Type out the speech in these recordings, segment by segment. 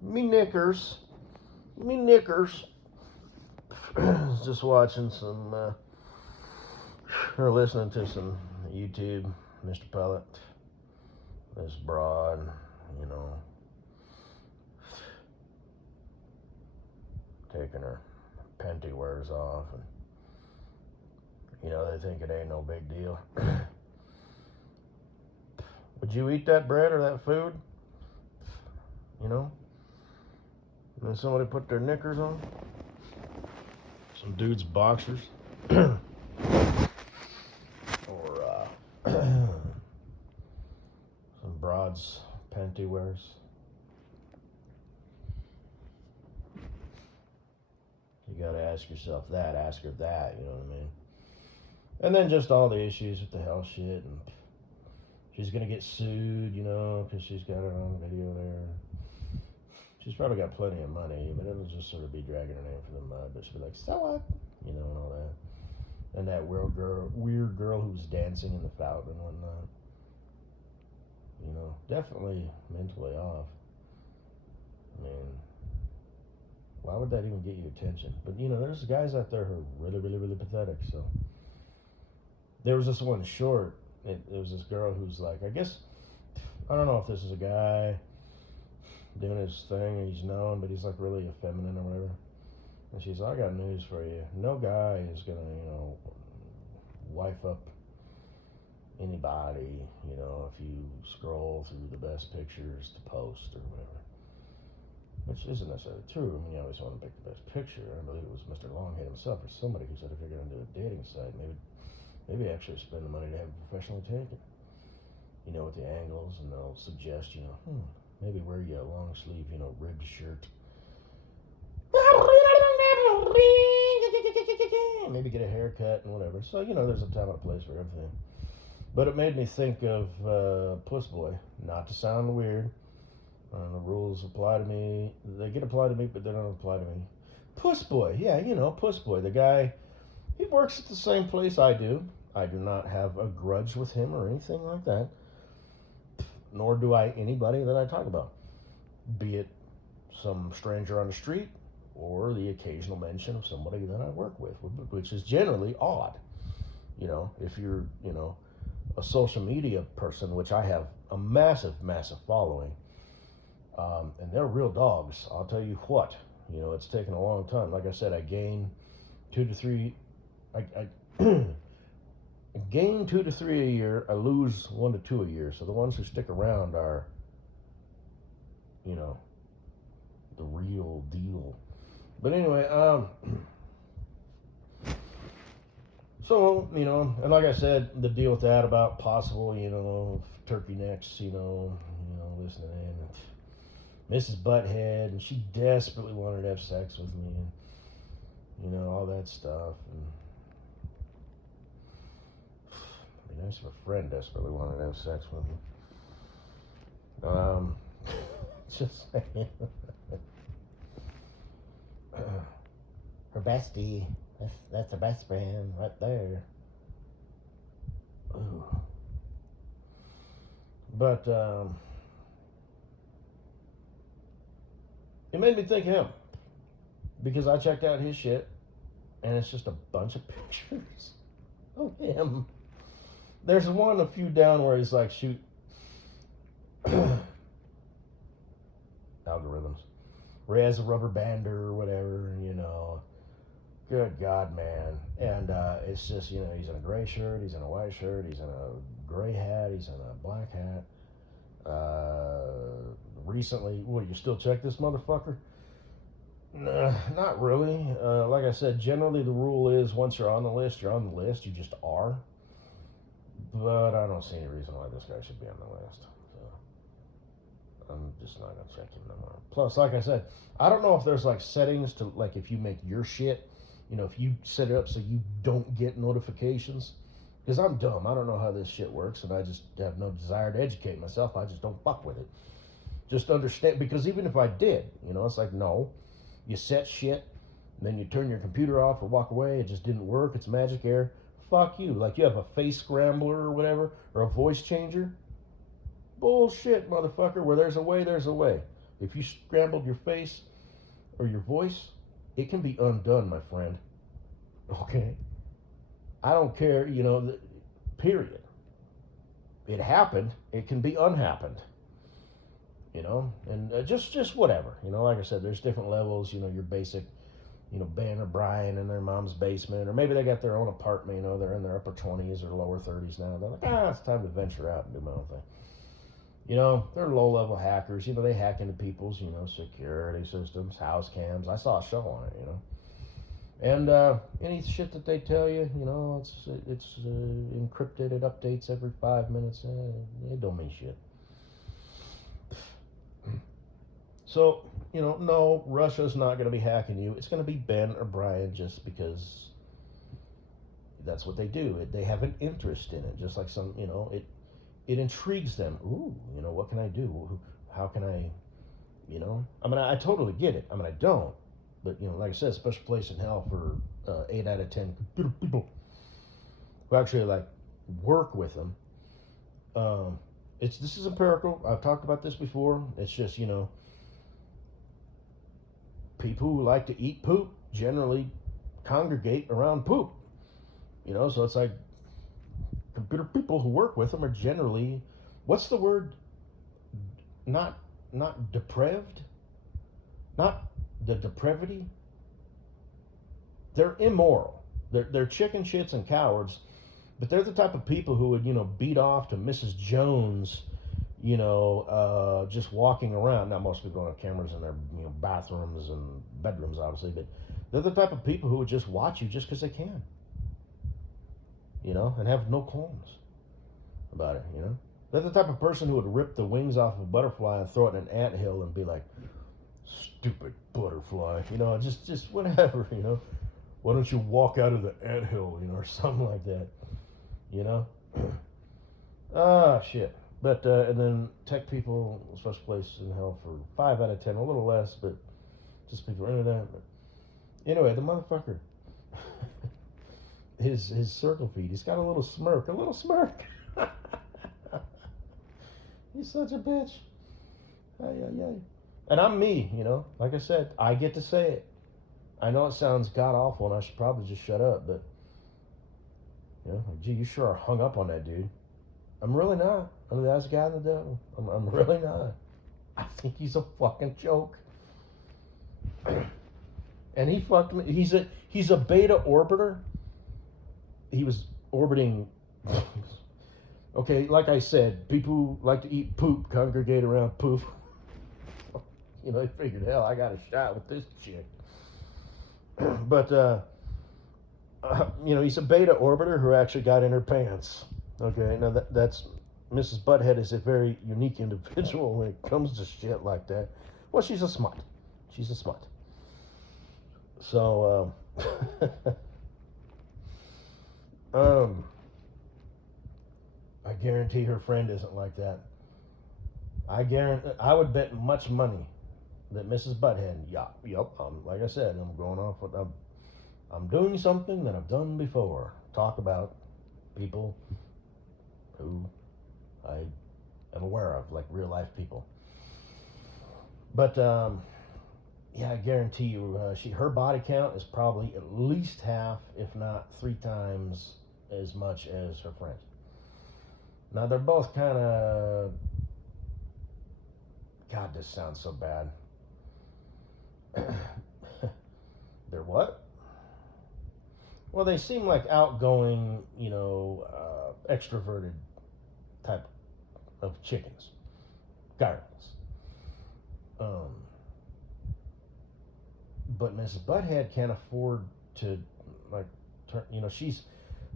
Me knickers. Me knickers. Just watching some, or listening to some YouTube, Mr. Pellet. This broad, you know, taking her panty wears off, and you know, they think it ain't no big deal. Would you eat that bread or that food? You know? And then somebody put their knickers on. Some dude's boxers. Or, some broad's panty wears. You gotta ask yourself that, ask her that, you know what I mean? And then just all the issues with the health shit, and she's gonna get sued, you know, because she's got her own video there. She's probably got plenty of money, but it'll just sort of be dragging her name for the mud. But she'll be like, so what? You know, and all that. And that weird girl who's dancing in the fountain and whatnot. You know, definitely mentally off. I mean, why would that even get you attention? But, you know, there's guys out there who are really, really, really pathetic, so. There was this one short. It was this girl who's like, I guess, I don't know if this is a guy doing his thing and he's known, but he's like really effeminate or whatever. And she's like, I got news for you. No guy is gonna, you know, wife up anybody, you know, if you scroll through the best pictures to post or whatever. Which isn't necessarily true. I mean, you always want to pick the best picture. I believe it was Mr. Longhead himself or somebody who said if you're gonna do a dating site, maybe actually spend the money to have it professionally taken. You know, with the angles, and they'll suggest, you know, maybe wear you a long sleeve, you know, ribbed shirt. Maybe get a haircut and whatever. So, you know, there's a time and a place for everything. But it made me think of Puss Boy. Not to sound weird. The rules apply to me. They get applied to me, but they don't apply to me. Puss Boy. Yeah, you know, Puss Boy. The guy, he works at the same place I do. I do not have a grudge with him or anything like that. Nor do I anybody that I talk about. Be it some stranger on the street or the occasional mention of somebody that I work with, which is generally odd. You know, if you're, you know, a social media person, which I have a massive, massive following, and they're real dogs. I'll tell you what, you know, it's taken a long time. Like I said, I gain 2 to 3, I gain 2 to 3 a year. I lose 1 to 2 a year. So the ones who stick around are, you know, the real deal. But anyway, so, you know, and like I said, the deal with that about possible, you know, turkey necks, you know, listening in, Mrs. Butthead, and she desperately wanted to have sex with me, and, you know, all that stuff, and it'd be nice if a friend desperately wanted to have sex with me. Just saying. Her bestie. That's her best friend right there. Ooh. But it made me think of him, because I checked out his shit, and it's just a bunch of pictures of him. There's one a few down where he's like, shoot, algorithms, where he has a rubber bander or whatever, you know. Good God, man. And it's just, you know, he's in a gray shirt, he's in a white shirt, he's in a gray hat, he's in a black hat. Recently, you still check this motherfucker? Nah, not really. Like I said, generally the rule is once you're on the list, you're on the list. You just are. But I don't see any reason why this guy should be on the list. So I'm just not going to check him no more. Plus, like I said, I don't know if there's like settings to, like, if you make your shit, you know, if you set it up so you don't get notifications. Because I'm dumb. I don't know how this shit works, and I just have no desire to educate myself. I just don't fuck with it. Just understand, because even if I did, you know, it's like, no. You set shit, and then you turn your computer off or walk away. It just didn't work. It's magic error. Fuck you. Like you have a face scrambler or whatever, or a voice changer. Bullshit, motherfucker. Where there's a way, there's a way. If you scrambled your face or your voice, it can be undone, my friend. Okay? I don't care, period. It happened, it can be unhappened. And just whatever. Like I said, there's different levels. Your basic, Ben or Brian in their mom's basement, or maybe they got their own apartment. They're in their upper 20s or lower 30s now. They're like, it's time to venture out and do my own thing. They're low-level hackers. They hack into people's, security systems, house cams. I saw a show on it. And any shit that they tell you, it's encrypted. It updates every 5 minutes. It don't mean shit. So, no, Russia's not going to be hacking you. It's going to be Ben or Brian, just because that's what they do. They have an interest in it, just like some, it intrigues them. Ooh, what can I do? How can I, I totally get it. I don't. But, like I said, special place in hell for 8 out of 10 computer people who actually, work with them. This is empirical. I've talked about this before. It's just, people who like to eat poop generally congregate around poop. So it's like computer people who work with them are generally, what's the word? Not depraved? Not the depravity? They're immoral. They're chicken shits and cowards, but they're the type of people who would, beat off to Mrs. Jones, just walking around. Now, most people don't have cameras in their, bathrooms and bedrooms, obviously, but they're the type of people who would just watch you just because they can, and have no qualms about it, They're the type of person who would rip the wings off of a butterfly and throw it in an anthill and be like, stupid butterfly, just whatever, Why don't you walk out of the anthill, or something like that, shit. But, and then tech people, special place in hell for 5 out of 10, a little less, but just people are into that. But anyway, the motherfucker, his circle feed, he's got a little smirk. He's such a bitch. And I'm me, like I said, I get to say it. I know it sounds god awful and I should probably just shut up, but, gee, you sure are hung up on that dude. I'm really not. I'm the last guy in the devil. I'm really not. I think he's a fucking joke. And he fucked me. He's a beta orbiter. He was orbiting. Okay, like I said, people who like to eat poop congregate around poop. They figured, hell, I got a shot with this chick. But, he's a beta orbiter who actually got in her pants. Okay, now that's Mrs. Butthead is a very unique individual when it comes to shit like that. Well, she's a smut. So, I guarantee her friend isn't like that. I would bet much money that Mrs. Butthead, like I said, I'm going off what I'm doing something that I've done before. Talk about people who I am aware of, like real life people. But I guarantee you, her body count is probably at least half, if not 3 times as much as her friend. Now they're both kind of. God, this sounds so bad. They're what? Well, they seem like outgoing, extroverted type of chickens, girls. But Mrs. Butthead can't afford to,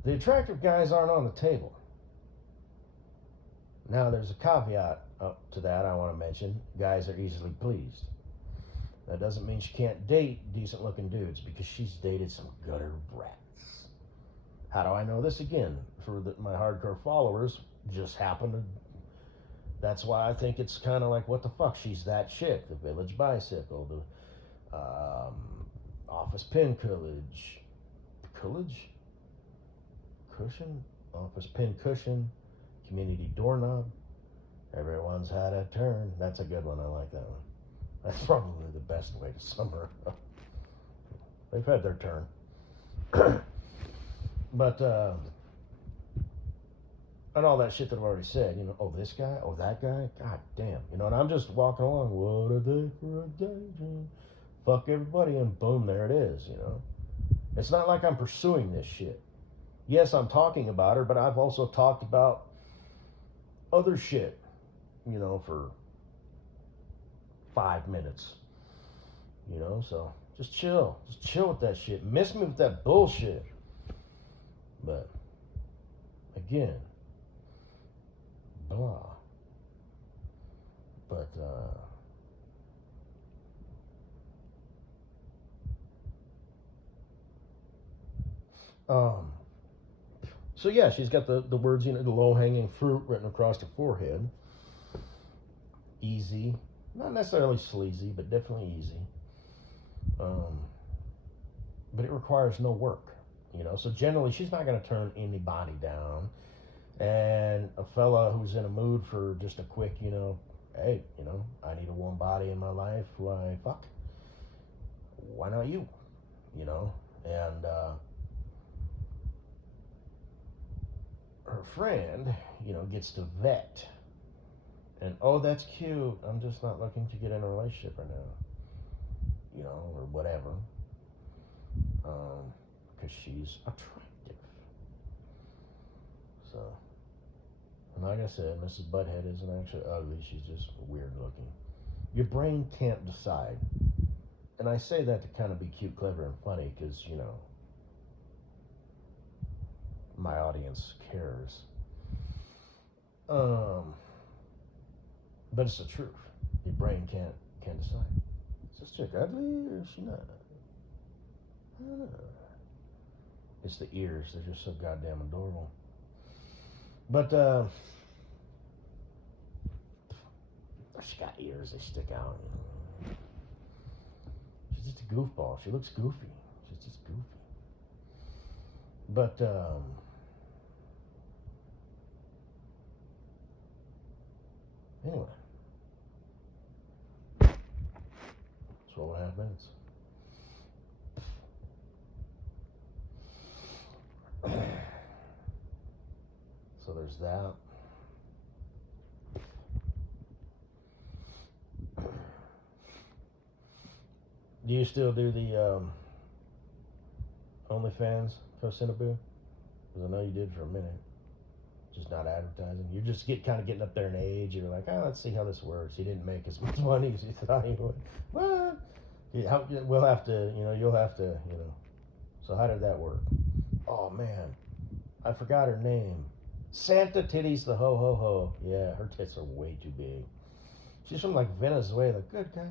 the attractive guys aren't on the table. Now, there's a caveat to that I want to mention. Guys are easily pleased. That doesn't mean she can't date decent-looking dudes, because she's dated some gutter brats. How do I know this? Again, for my hardcore followers, just happened to. That's why I think it's kind of like, what the fuck? She's that chick. The Village Bicycle, the Office Pin Cushion? Office Pin Cushion, Community Doorknob. Everyone's had a turn. That's a good one. I like that one. That's probably the best way to sum her up. They've had their turn. But, and all that shit that I've already said, you know, oh, this guy, oh, that guy, god damn, you know, and I'm just walking along, what a day for a daydream, fuck everybody, and boom, there it is, you know. It's not like I'm pursuing this shit. Yes, I'm talking about her, but I've also talked about other shit, you know, for 5 minutes, you know, so just chill with that shit, miss me with that bullshit. But again, blah. But so yeah, she's got the words, you know, the low hanging fruit written across her forehead. Easy, not necessarily sleazy, but definitely easy. But it requires no work, you know. So generally, she's not going to turn anybody down. And a fella who's in a mood for just a quick, you know, hey, you know, I need a warm body in my life. Why, fuck, why not you? You know, and her friend, you know, gets to vet. And oh, that's cute. I'm just not looking to get in a relationship right now, you know, or whatever, because she's attractive. So, and like I said, Mrs. Butthead isn't actually ugly. She's just weird looking. Your brain can't decide. And I say that to kind of be cute, clever, and funny because, you know, my audience cares. But it's the truth. Your brain can't decide. Is this chick ugly or is she not? I don't know. It's the ears. They're just so goddamn adorable. But she got ears. They stick out. You know. She's just a goofball. She looks goofy. She's just goofy. But anyway, 12.5 minutes. So there's that. Do you still do the OnlyFans, Kosinaboo? Because I know you did for a minute. Just not advertising. You're just getting up there in age. You're like, oh, let's see how this works. You didn't make as much money as you thought you would. What? We'll have to, you know, you'll have to, you know. So how did that work? Oh, man. I forgot her name. Santa Titties the Ho Ho Ho. Yeah, her tits are way too big. She's from like Venezuela. Good guy.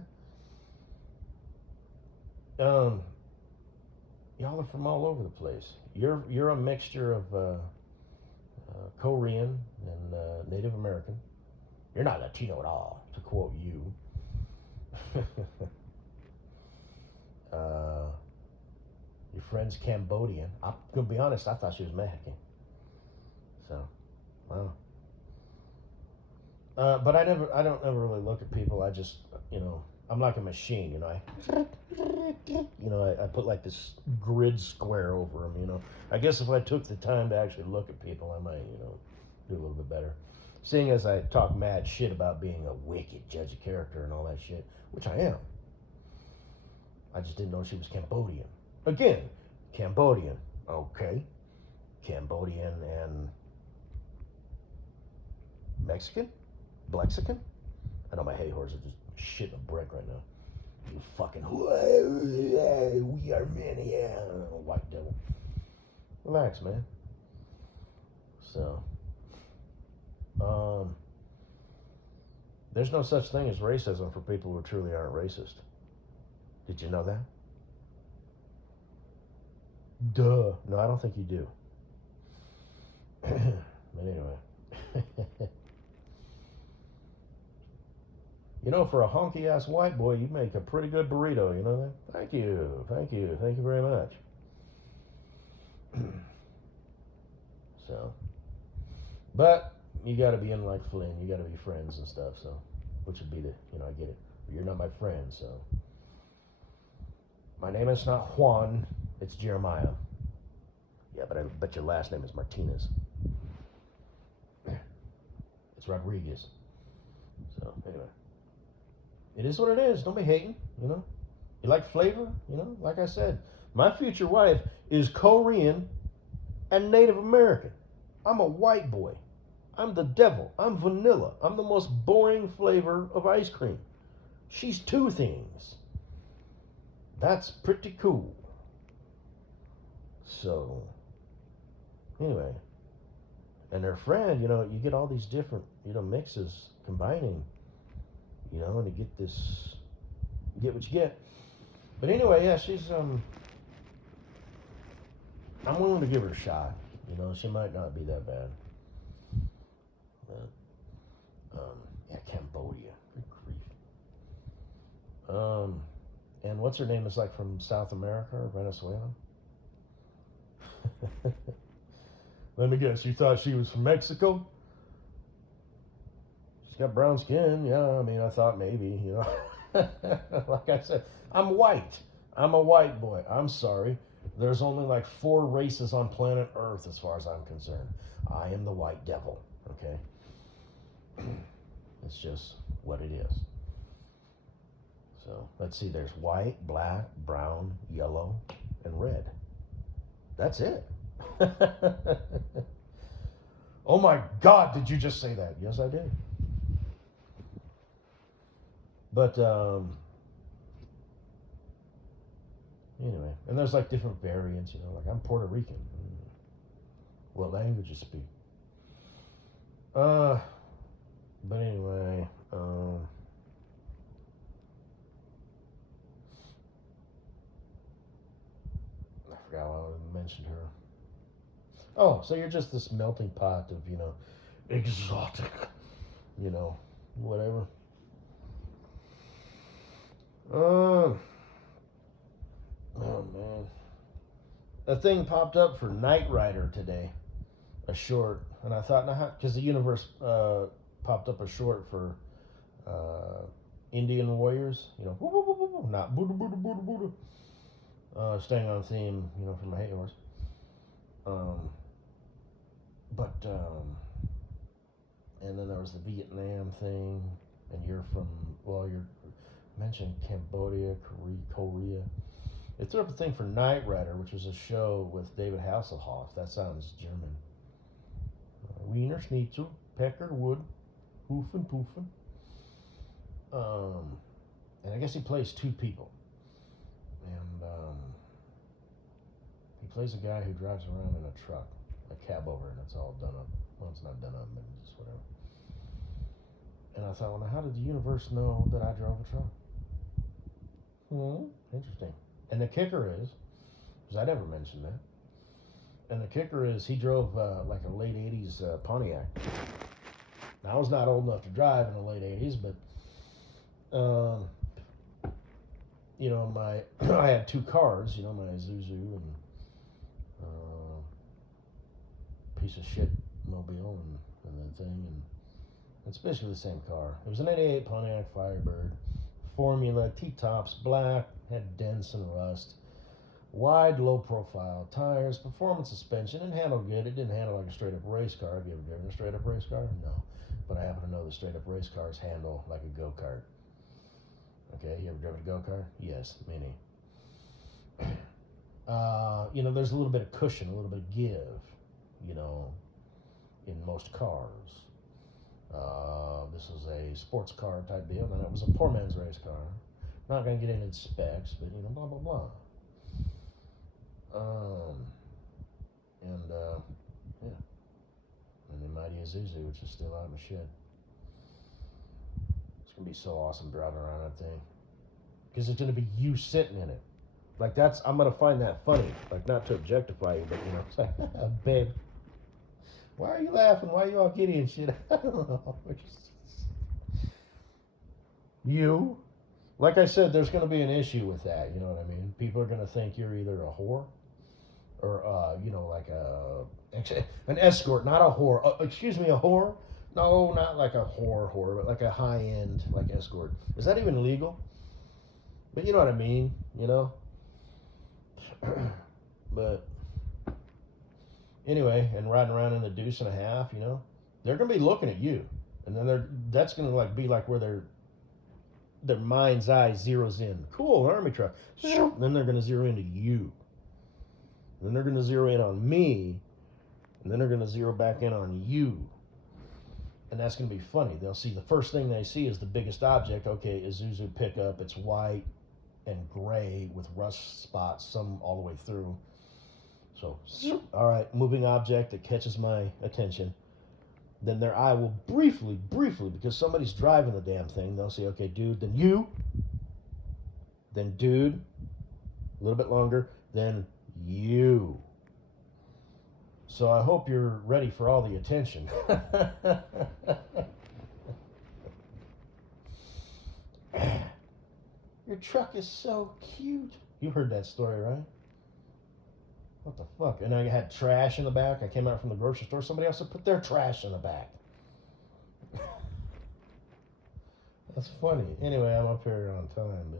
Y'all are from all over the place. You're a mixture of Korean and Native American. You're not Latino at all, to quote you. Your friend's Cambodian. I'm gonna be honest. I thought she was Mexican. So, wow. But I don't ever really look at people. I just, you know, I'm like a machine. You know, I put like this grid square over them. You know, I guess if I took the time to actually look at people, I might, you know, do a little bit better. Seeing as I talk mad shit about being a wicked judge of character and all that shit, which I am. I just didn't know she was Cambodian. Again, Cambodian. Okay. Cambodian and Mexican? Blexican? I know my hay horse are just shitting a brick right now. You fucking, we are men, yeah, white devil. Relax, man. So, there's no such thing as racism for people who truly aren't racist. Did you know that? Duh. No, I don't think you do. But anyway. You know, for a honky ass white boy, you make a pretty good burrito. You know that? Thank you. Thank you. Thank you very much. So, but you got to be in like Flynn. You got to be friends and stuff. So, which would be the, you know, I get it. You're not my friend, so. My name is not Juan, it's Jeremiah. Yeah, but I bet your last name is Martinez. It's Rodriguez. So, anyway. It is what it is. Don't be hating, you know. You like flavor, you know. Like I said, my future wife is Korean and Native American. I'm a white boy. I'm the devil. I'm vanilla. I'm the most boring flavor of ice cream. She's two things. That's pretty cool. So, anyway. And her friend, you know, you get all these different, you know, mixes combining, you know, and you get this, you get what you get. But anyway, yeah, she's, I'm willing to give her a shot. You know, she might not be that bad. But, yeah, Cambodia. Good grief. And what's her name is like from South America or Venezuela? Let me guess, you thought she was from Mexico? She's got brown skin, yeah, I mean, I thought maybe, you know. Like I said, I'm white. I'm a white boy. I'm sorry. There's only like 4 races on planet Earth as far as I'm concerned. I am the white devil, okay? It's just what it is. So, let's see, there's white, black, brown, yellow, and red. That's it. Oh my God, did you just say that? Yes, I did. But, anyway, and there's like different variants, you know, like I'm Puerto Rican. What language you speak? But anyway, I forgot why I mentioned her. Oh, so you're just this melting pot of, you know, exotic, you know, whatever. Oh man, a thing popped up for Knight Rider today, a short, and I thought, nah, because the universe popped up a short for Indian Warriors, you know, not Buddha Buddha Buddha Buddha. Staying on theme, you know, for my hate horse. And then there was the Vietnam thing, and you're from, well, you're mentioned Cambodia, Korea. They threw up a thing for Knight Rider, which was a show with David Hasselhoff. That sounds German. Wiener Schnitzel, Peckerwood, Hoofen Poofen. And I guess he plays 2 people. And he plays a guy who drives around in a truck, a cab over, and it's all done up. Well, it's not done up, but just whatever. And I thought, well, how did the universe know that I drove a truck? Interesting. And the kicker is, because I never mentioned that, and the kicker is he drove like a late 80s Pontiac. Now, I was not old enough to drive in the late 80s, but, you know, I had 2 cars, you know, my Isuzu and piece of shit mobile and that thing, and it's basically the same car. It was an 88 Pontiac Firebird, Formula, T-tops, black, had dents and rust, wide, low-profile tires, performance suspension, and handled good. It didn't handle like a straight-up race car. Have you ever driven a straight-up race car? No. But I happen to know the straight-up race cars handle like a go-kart. Okay, you ever driven a go-kart? Yes, many. You know, there's a little bit of cushion, a little bit of give, you know, in most cars. This was a sports car type deal, and it was a poor man's race car. Not going to get into specs, but, you know, blah, blah, blah. Yeah. And the mighty Isuzu, which is still out in the shed. It's going to be so awesome driving around that thing. Because it's going to be you sitting in it. Like, I'm going to find that funny. Like, not to objectify you, but, you know, it's like, babe, why are you laughing? Why are you all giddy and shit? I don't know. You, like I said, there's going to be an issue with that. You know what I mean? People are going to think you're either a whore or, you know, like an escort, not a whore. Excuse me, a whore. No, not like a whore, but like a high end like escort. Is that even legal? But you know what I mean, you know. But anyway, and riding around in the deuce and a half, you know, they're gonna be looking at you, and then that's gonna like be like where their mind's eye zeroes in. Cool, army truck. Then they're gonna zero into you. Then they're gonna zero in on me, and then they're gonna zero back in on you. And that's gonna be funny. They'll see the first thing they see is the biggest object. Okay, Isuzu pickup. It's white and gray with rust spots, some all the way through. So, all right, moving object that catches my attention. Then their eye will briefly, because somebody's driving the damn thing, they'll say, okay, dude, then you, then dude, a little bit longer, then you. So I hope you're ready for all the attention. Your truck is so cute. You heard that story, right? What the fuck? And I had trash in the back. I came out from the grocery store. Somebody else had put their trash in the back. That's funny. Anyway, I'm up here on time,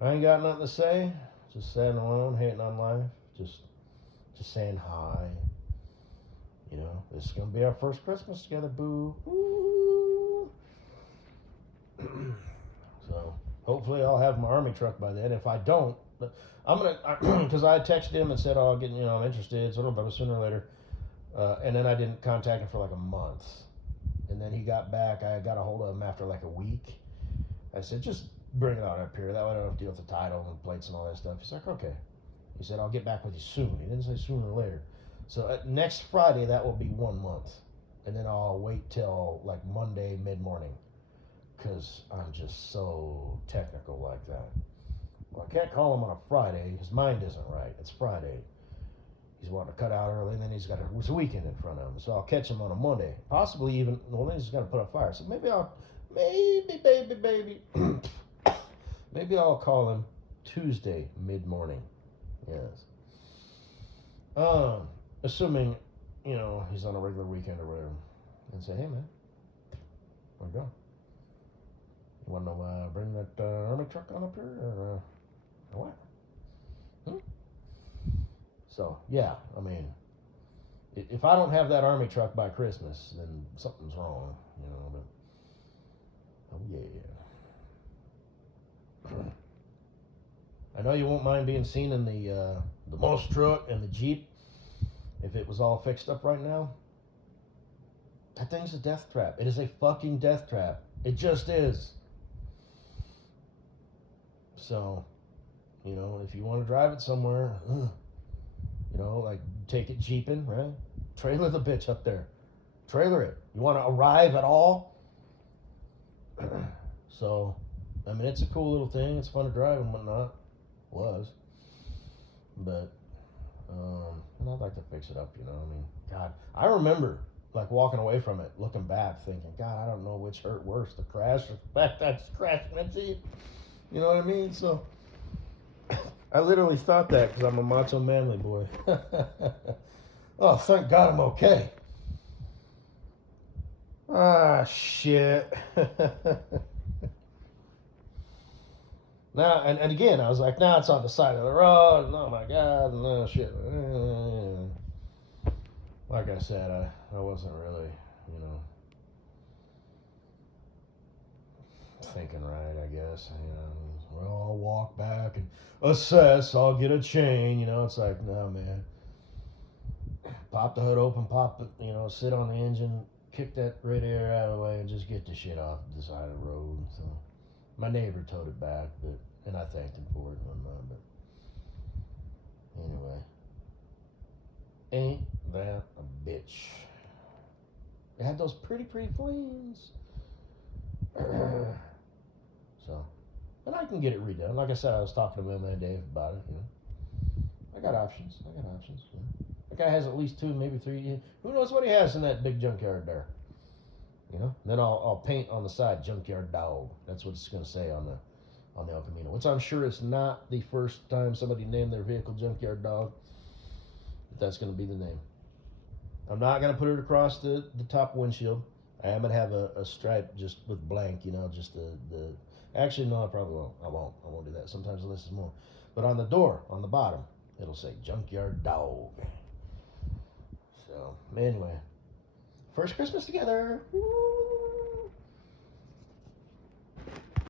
but I ain't got nothing to say. Just sitting alone, hating on life. Just saying hi. You know, this is gonna be our first Christmas together, boo. Ooh. So hopefully I'll have my army truck by then. If I don't, I'm gonna, because I texted him and said, "Oh, I'm interested." So but sooner or later, and then I didn't contact him for like a month, and then he got back. I got a hold of him after like a week. I said, "Just bring it on up here. That way I don't have to deal with the title and plates and all that stuff." He's like, "Okay." He said, "I'll get back with you soon." He didn't say sooner or later. So next Friday, that will be 1 month, and then I'll wait till like Monday mid morning, because I'm just so technical like that. Well, I can't call him on a Friday. His mind isn't right. It's Friday. He's wanting to cut out early, and then he's got a weekend in front of him. So I'll catch him on a Monday. Possibly even, well, then he's going to put a fire. So maybe maybe I'll call him Tuesday mid-morning. Yes. Assuming, he's on a regular weekend or whatever. And say, hey, man, where you going? You want to bring that army truck on up here, or what? So, yeah, I mean, if I don't have that army truck by Christmas, then something's wrong, but, oh, yeah. I know you won't mind being seen in the most truck and the Jeep if it was all fixed up right now. That thing's a death trap. It is a fucking death trap. It just is. So, if you want to drive it somewhere, like take it jeeping, right? Trailer the bitch up there. Trailer it. You want to arrive at all? So, I mean, it's a cool little thing. It's fun to drive and whatnot. Was. But, and I'd like to fix it up, I mean, God, I remember, like, walking away from it, looking back, thinking, God, I don't know which hurt worse, the crash or the fact that I just crashed my Jeep. You know what I mean? So, I literally thought that because I'm a macho manly boy. Oh, thank God I'm okay. Ah, shit. Now, and again, I was like, now it's on the side of the road. Oh, my God. No, shit. Like I said, I wasn't really, thinking right, I guess. Well, I'll walk back and assess. I'll get a chain. It's like, no, man. Pop the hood open, sit on the engine, kick that radiator out of the way, and just get the shit off the side of the road. So my neighbor towed it back, and I thanked him for it and whatnot. But anyway, ain't that a bitch? It had those pretty flames. So, and I can get it redone. Like I said, I was talking to my man Dave about it. I got options. The guy has at least 2, maybe 3. Who knows what he has in that big junkyard there? Then I'll paint on the side "Junkyard Dog." That's what it's going to say on the El Camino, which I'm sure is not the first time somebody named their vehicle "Junkyard Dog." But that's going to be the name. I'm not gonna put it across the top windshield. I am gonna have a stripe just with blank, just the. Actually, no, I probably won't. I won't. I won't do that. Sometimes less is more. But on the door, on the bottom, it'll say Junkyard Dog. So anyway, first Christmas together. Woo!